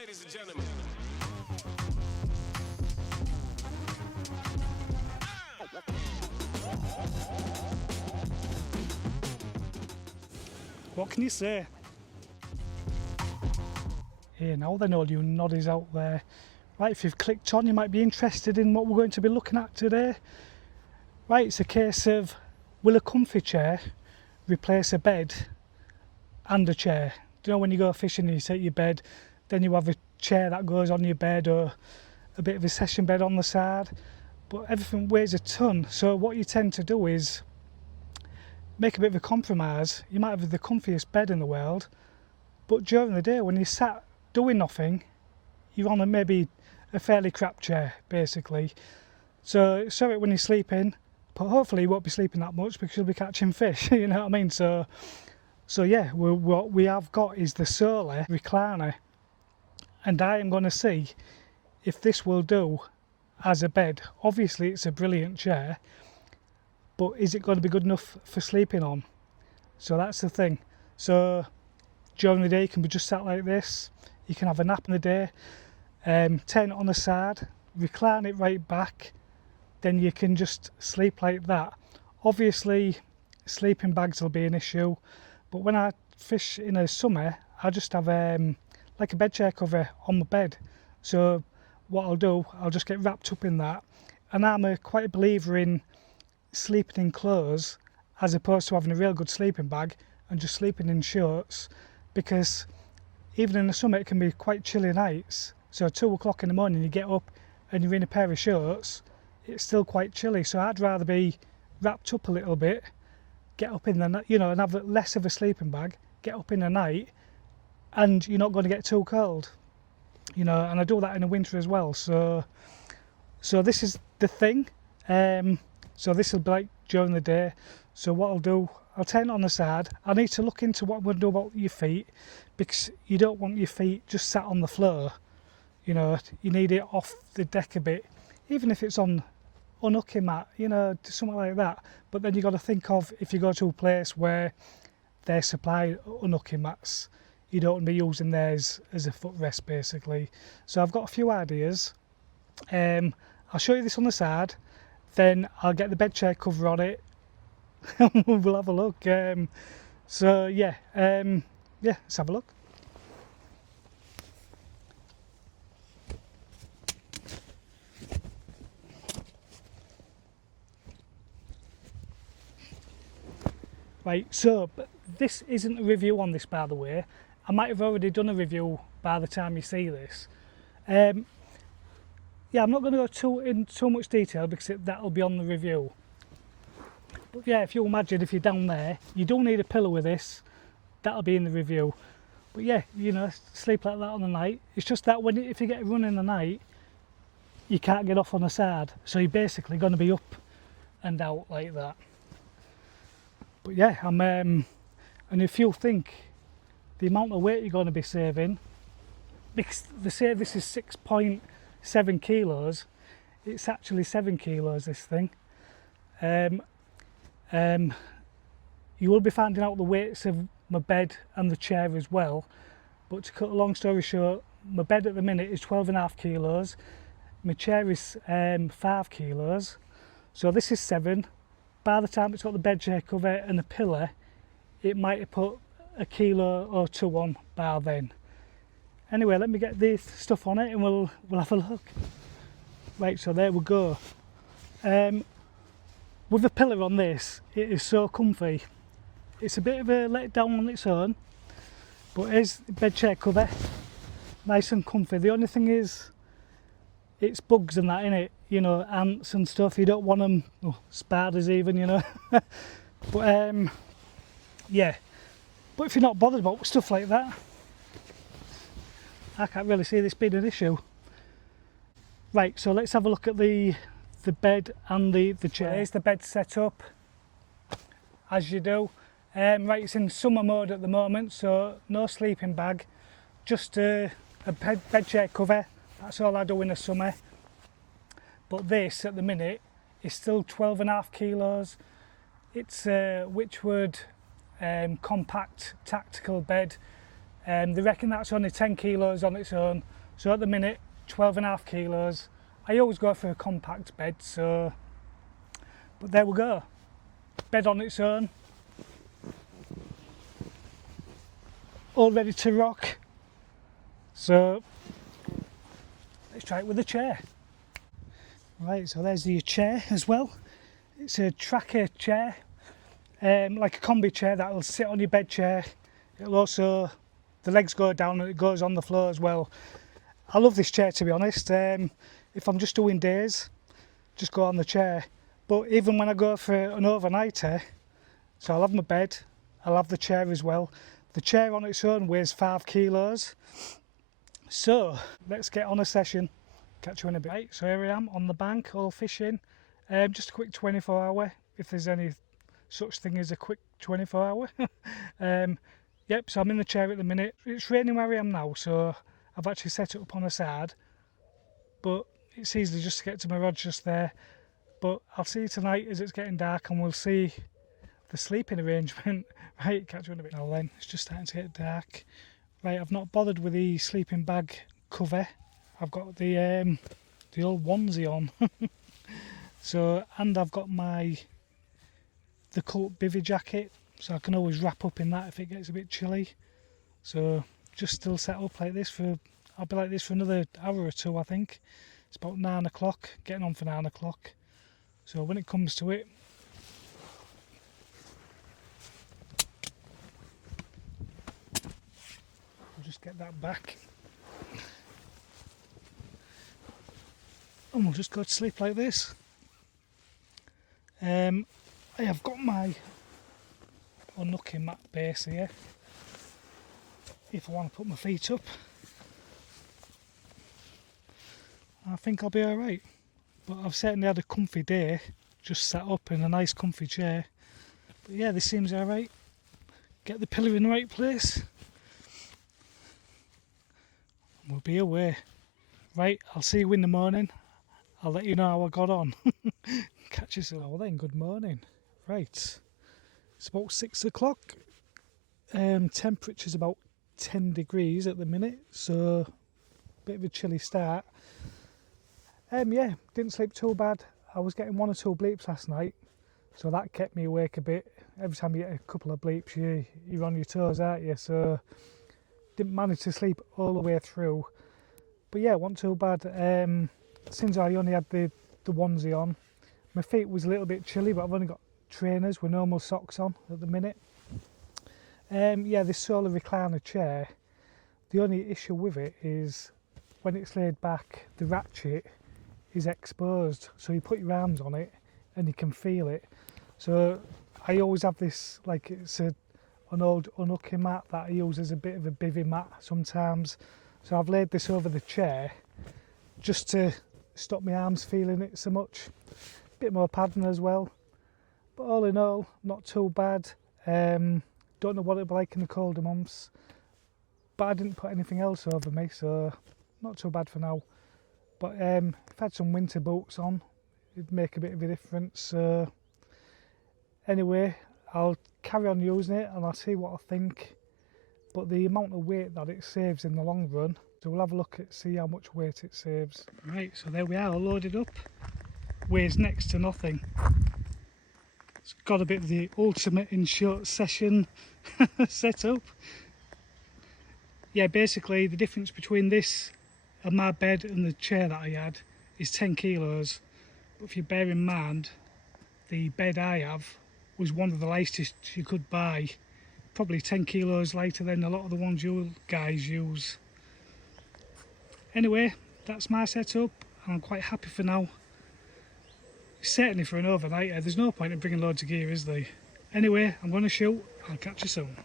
Ladies and gentlemen. What can you say? Here now then, all you noddies out there. Right, if you've clicked on, you might be interested in what we're going to be looking at today. Right, it's a case of, will a comfy chair replace a bed and a chair? Do you know when you go fishing and you take your bed, then you have a chair that goes on your bed, or a bit of a session bed on the side, but everything weighs a ton. So what you tend to do is make a bit of a compromise. You might have the comfiest bed in the world, but during the day when you're sat doing nothing, you're on maybe a fairly crap chair basically. So sorry when you're sleeping, but hopefully you won't be sleeping that much because you'll be catching fish. You know what I mean? So yeah, what we have got is the solar recliner, and I am going to see if this will do as a bed. Obviously it's a brilliant chair, but is it going to be good enough for sleeping on? So that's the thing. So during the day you can be just sat like this, you can have a nap in the day, turn it on the side, recline it right back, then you can just sleep like that. Obviously sleeping bags will be an issue, but when I fish in the summer I just have like a bed chair cover on my bed. So what I'll do, I'll just get wrapped up in that, and I'm quite a believer in sleeping in clothes as opposed to having a real good sleeping bag and just sleeping in shorts, because even in the summer it can be quite chilly nights. So 2 o'clock in the morning you get up and you're in a pair of shorts, it's still quite chilly. So I'd rather be wrapped up a little bit, get up in the night, you know, and have less of a sleeping bag, get up in the night, and you're not going to get too cold, you know. And I do that in the winter as well. So this is the thing. So this will be like during the day. So what I'll do, I'll turn it on the side. I need to look into what I'm going to do about your feet, because you don't want your feet just sat on the floor. You know, you need it off the deck a bit, even if it's on unhooking mat, you know, something like that. But then you got to think of, if you go to a place where they supply unhooking mats, you don't want to be using theirs as a footrest basically. So I've got a few ideas. I'll show you this on the side, then I'll get the bed chair cover on it and we'll have a look. So yeah, let's have a look. Right, so but this isn't a review on this, by the way. I might have already done a review by the time you see this. Yeah, I'm not going to go in too much detail because that'll be on the review. But yeah, if you imagine, if you're down there, you don't need a pillow with this. That'll be in the review. But yeah, you know, sleep like that on the night. It's just that if you get a run in the night, you can't get off on the side. So you're basically going to be up and out like that. But yeah, and if you think the amount of weight you're going to be saving, because they say this is 6.7 kilos, it's actually 7 kilos, this thing. You will be finding out the weights of my bed and the chair as well. But to cut a long story short, my bed at the minute is 12.5 kilos, my chair is 5 kilos, so this is 7. By the time it's got the bed chair cover and the pillow, it might have put a kilo or 2 on by then. Anyway, let me get this stuff on it and we'll have a look. Right, so there we go. With the pillow on this, it is so comfy. It's a bit of a letdown on its own, but here's the bed chair cover, nice and comfy. The only thing is, it's bugs and that in it, you know, ants and stuff. You don't want them, spiders even, you know. But yeah, but if you're not bothered about stuff like that, I can't really see this being an issue. Right, so let's have a look at the bed and the chair. Here's the bed set up, as you do. Right, it's in summer mode at the moment, so no sleeping bag, just a bed chair cover. That's all I do in the summer. But this at the minute is still 12.5 kilos. It's a Witchwood compact tactical bed. They reckon that's only 10 kilos on its own, so at the minute 12.5 kilos. I always go for a compact bed, so but there we go, bed on its own, all ready to rock. So let's try it with the chair. Right, so there's the chair as well. It's a tracker chair, like a combi chair that will sit on your bed chair. It'll also, the legs go down and it goes on the floor as well. I love this chair, to be honest. If I'm just doing days, just go on the chair. But even when I go for an overnighter, so I'll have my bed, I'll have the chair as well. The chair on its own weighs 5 kilos. So let's get on a session. Catch you in a bit. Right, so here I am on the bank, all fishing. Just a quick 24 hour, if there's any such thing as a quick 24 hour. Yep, so I'm in the chair at the minute. It's raining where I am now, so I've actually set it up on the side. But it's easy just to get to my rods just there. But I'll see you tonight as it's getting dark, and we'll see the sleeping arrangement. Right, catch you in a bit. Now then, it's just starting to get dark. Right, I've not bothered with the sleeping bag cover. I've got the old onesie on. So, and I've got the Carp bivvy jacket, so I can always wrap up in that if it gets a bit chilly. So just still set up like this I'll be like this for another hour or two, I think. It's about 9 o'clock, getting on for 9 o'clock. So when it comes to it, I'll just get that back. And we'll just go to sleep like this. I have got my unhooking mat base here, if I want to put my feet up. I think I'll be alright, but I've certainly had a comfy day, just sat up in a nice comfy chair. But yeah, this seems alright. Get the pillow in the right place, and we'll be away. Right, I'll see you in the morning. I'll let you know how I got on. Catch you soon. Well then, good morning. Right, it's about 6 o'clock. Temperature's about 10 degrees at the minute, so a bit of a chilly start. Yeah, didn't sleep too bad. I was getting 1 or 2 bleeps last night, so that kept me awake a bit. Every time you get a couple of bleeps, you're on your toes, aren't you? So didn't manage to sleep all the way through. But yeah, wasn't too bad. Since I only had the onesie on, my feet was a little bit chilly, but I've only got trainers with normal socks on at the minute. Yeah, this solar recliner chair, the only issue with it is when it's laid back, the ratchet is exposed, so you put your arms on it and you can feel it. So I always have this, like it's an old unhooking mat that I use as a bit of a bivvy mat sometimes. So I've laid this over the chair just to stop my arms feeling it so much. Bit more padding as well. But all in all, not too bad. Don't know what it'll be like in the colder months, but I didn't put anything else over me, so not too bad for now. But if I had some winter boots on, it'd make a bit of a difference. So anyway, I'll carry on using it and I'll see what I think. But the amount of weight that it saves in the long run, so we'll have a look at see how much weight it saves. Right, so there we are, all loaded up. Weighs next to nothing. It's got a bit of the ultimate in short session setup. Yeah, basically the difference between this and my bed and the chair that I had is 10 kilos. But if you bear in mind, the bed I have was one of the lightest you could buy. Probably 10 kilos lighter than a lot of the ones you guys use. Anyway, that's my setup. I'm quite happy for now. Certainly for an overnighter, there's no point in bringing loads of gear, is there? Anyway, I'm going to shoot. I'll catch you soon.